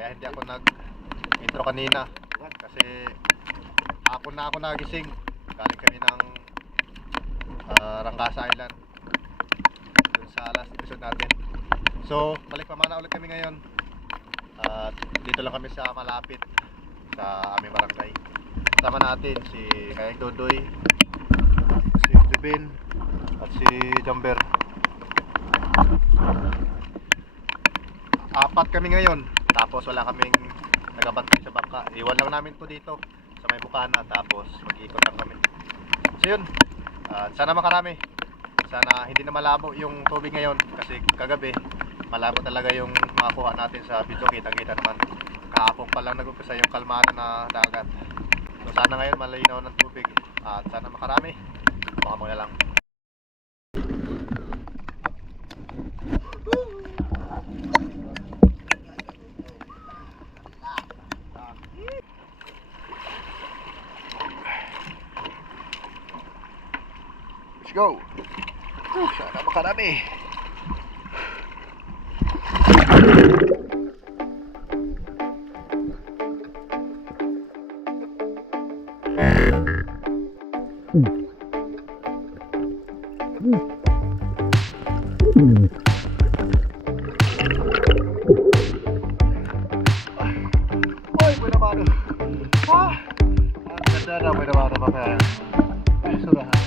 Kaya hindi ako nag-intro kanina. Kasi hapon na ako nagising. Galing kami ng Rangkasa Island. Dun sa last episode natin. So, balik-pamana ulit kami ngayon. At dito lang kami sa malapit sa aming barangay. Kasama natin si Kayang Dodoy, si Jubin, at si Jumber. Apat kami ngayon. Tapos wala kaming nagabantay sa bangka. Iwan lang namin to dito sa may bukana. Tapos mag-iikot lang kami. So yun, sana makarami. Sana hindi na malabo yung tubig ngayon. Kasi kagabi malabo talaga yung makakuha natin sa video. Kitang-kita naman. Kahapon pa lang nag-umpisa yung kalmada na dagat. So sana ngayon malinaw ng tubig. At sana makarami. Baka muna lang. Let's go. Sana makarami. Ay, buena mano. Ang ganda na, buena mano pa kaya. Ay, surahan.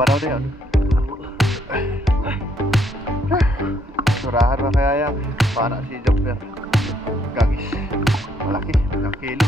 Paraw na yan. Surahan mga kayayang. Para si jumper. Gagis. Malaki. Ilang kilo.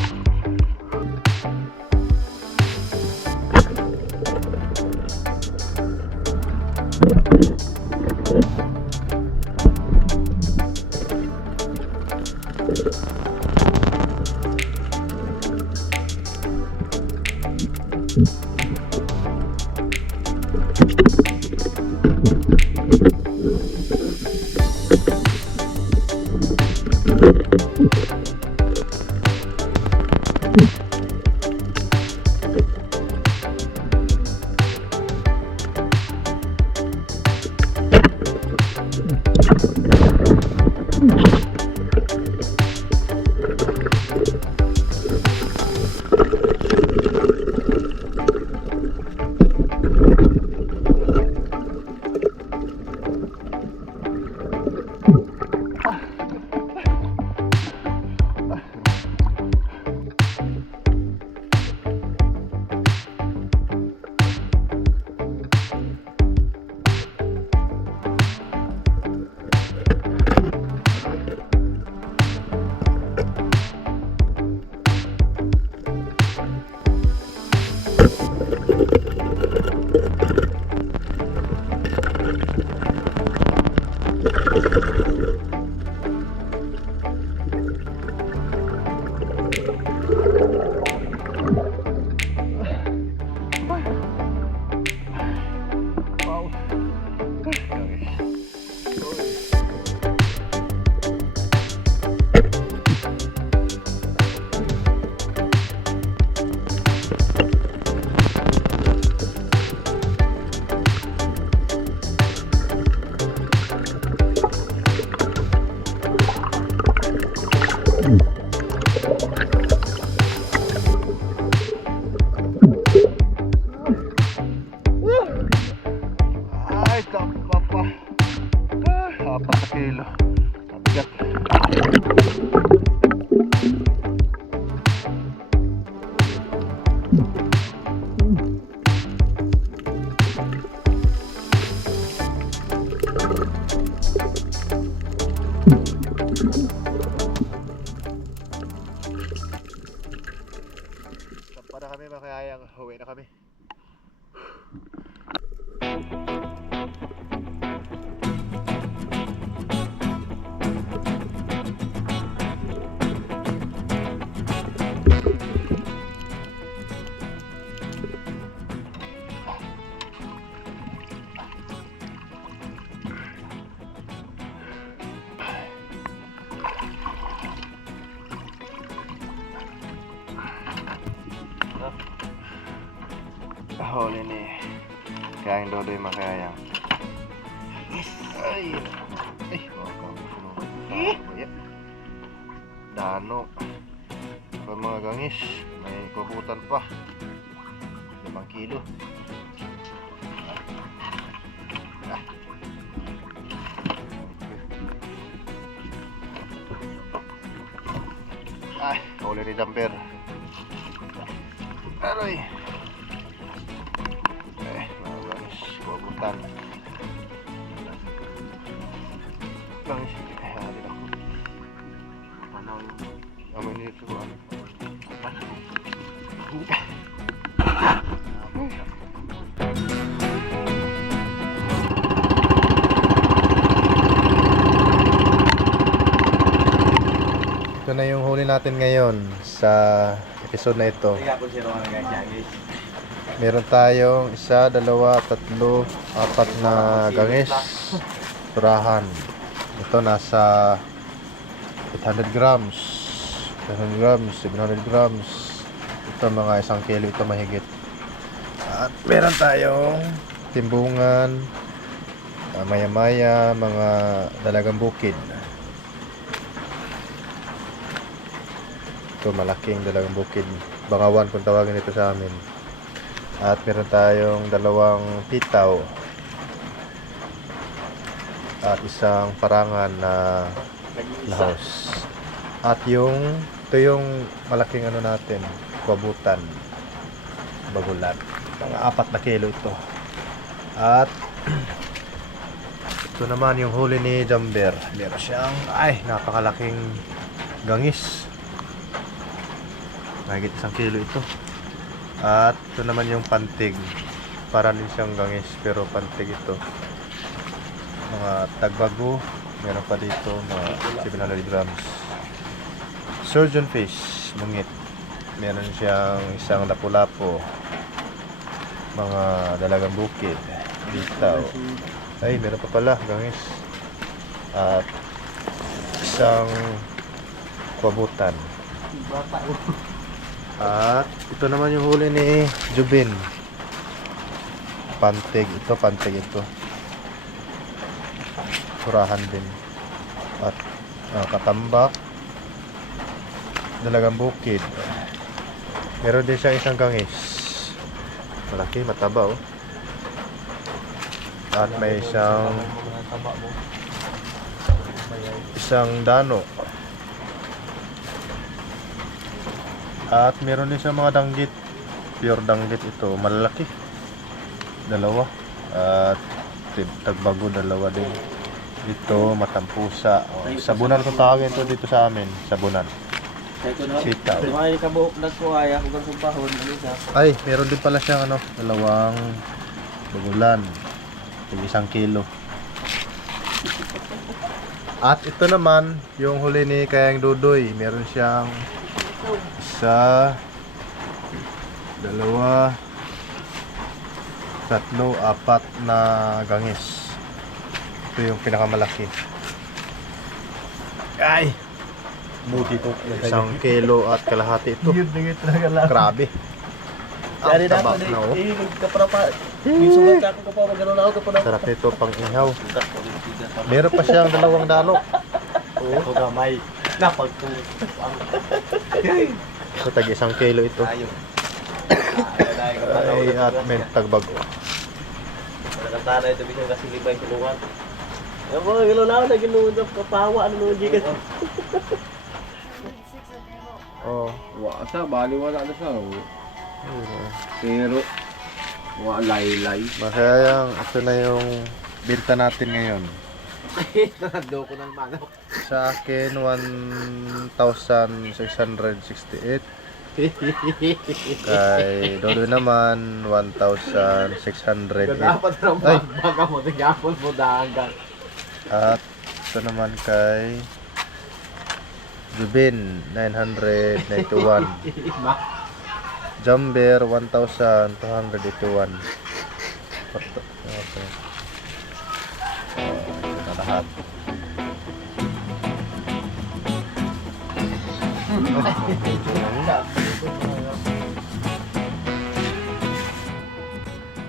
Ay, kapwa pa. Ah, 4 na kilo. Mabigat. Sampa na kami mga kayayang. Uwi na kami. Huli ni Kayang Dodoy mga kayayang. Ay! Ay! Dano. Pa mga gangis. May kubutan pa. 5 kilo. Ay! Huli ni jumper. Aroy! Kubutan. Gangis. Ay, halin ako. Panaw yung amoy nito ko. Panaw. Ito na yung huli natin ngayon sa episode na ito. Meron tayong 1, 2, 3, 4 na gangis. Surahan. Ito nasa 800 grams. 800 grams, 700 grams. Ito mga 1 kilo ito mahigit. At meron tayong timbungan, maya-maya, mga dalagang bukid. Ito malaking dalagang bukid. Bangawan kung tawagin ito sa amin. At meron tayong 2 pitaw. At 1 parangan na lahos. At ito yung malaking ano natin, kubutan, bagulat. Mga 4 na kilo ito. At Ito naman yung huli ni Jumber. Meron siyang, napakalaking gangis. Mahigit 1 kilo ito. At ito naman yung pantig. Para din siyang gangis pero pantig ito. Mga tagbago. Meron pa dito mga 700 grams. Surgeon fish, mungit. Meron siyang isang lapu-lapo. Mga dalagang bukid. Bitaw. Ay, meron pa pala, gangis. At isang kwabutan. At ito naman yung huli ni Jubin. Pantig ito. Surahan din. At katambak. Dalagang bukid. Meron din siya isang gangis. Malaki, mataba oh. At may isang dano. At meron din siya mga danggit. Pure danggit ito. Malalaki. 2. At tagbago 2 din. Ito matampusa. Sabunan kung tawagin ito dito sa amin. Sabunan. Sitaw. Ay, meron din pala siyang 2 bagulan. 1 kilo. At ito naman yung huli ni Kayang Dudoy. Meron siyang 1, 2, 3, 4 na gangis. Ito yung pinakamalaki. Ay! Muti to. 1 kilo at kalahati ito. Grabe. Ang taba na oh. Sarap nito pang ihaw. Meron pa siyang 2 dano. Oo, gamay. So, tag 1 kilo ito. Ay, at may tagbago. Tanay ito bisang kasi libay kulungan. Yung mga gilulaw na ginuod ng kapawa ano di kasi. Oh, Sa bali wala na sa. Pero laylay. masayang ito na yung binta natin ngayon. Nanado ko ng manok. Sa akin 1,668. Kay Dodo naman 1,608. Dapat raw Ay. baga mo tigapon mo dagat. At ito naman kay Jubin 991. Jumber 1,281. Okay. Ito lahat.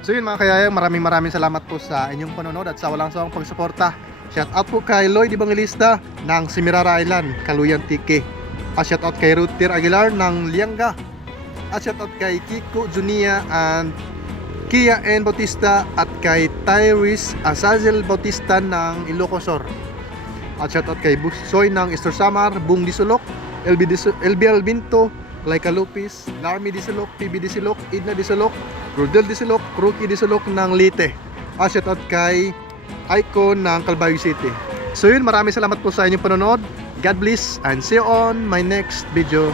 So yun mga kayayang, maraming salamat po sa inyong panonood at sa walang sawang pagsuporta. Shout out po kay Lloyd Evangelista ng Semirara Island, Kaluyan Tike. At shout out kay Rutir Aguilar ng Lianga. At shout out kay Kiko Junia and Kia N. Bautista at kay Tyrese Azazel Bautista ng Ilocosur. At shout out kay Busoy ng Easter Samar, Bung Disulok, LB Albinto, Laika Lopez, Larmy Disulok, PB Disulok, Idna Disulok, Rodel Disulok, Rookie Disulok ng Leyte. At shout out kay Icon ng Calvario City. So yun, maraming salamat po sa inyong panonood. God bless and see you on my next video.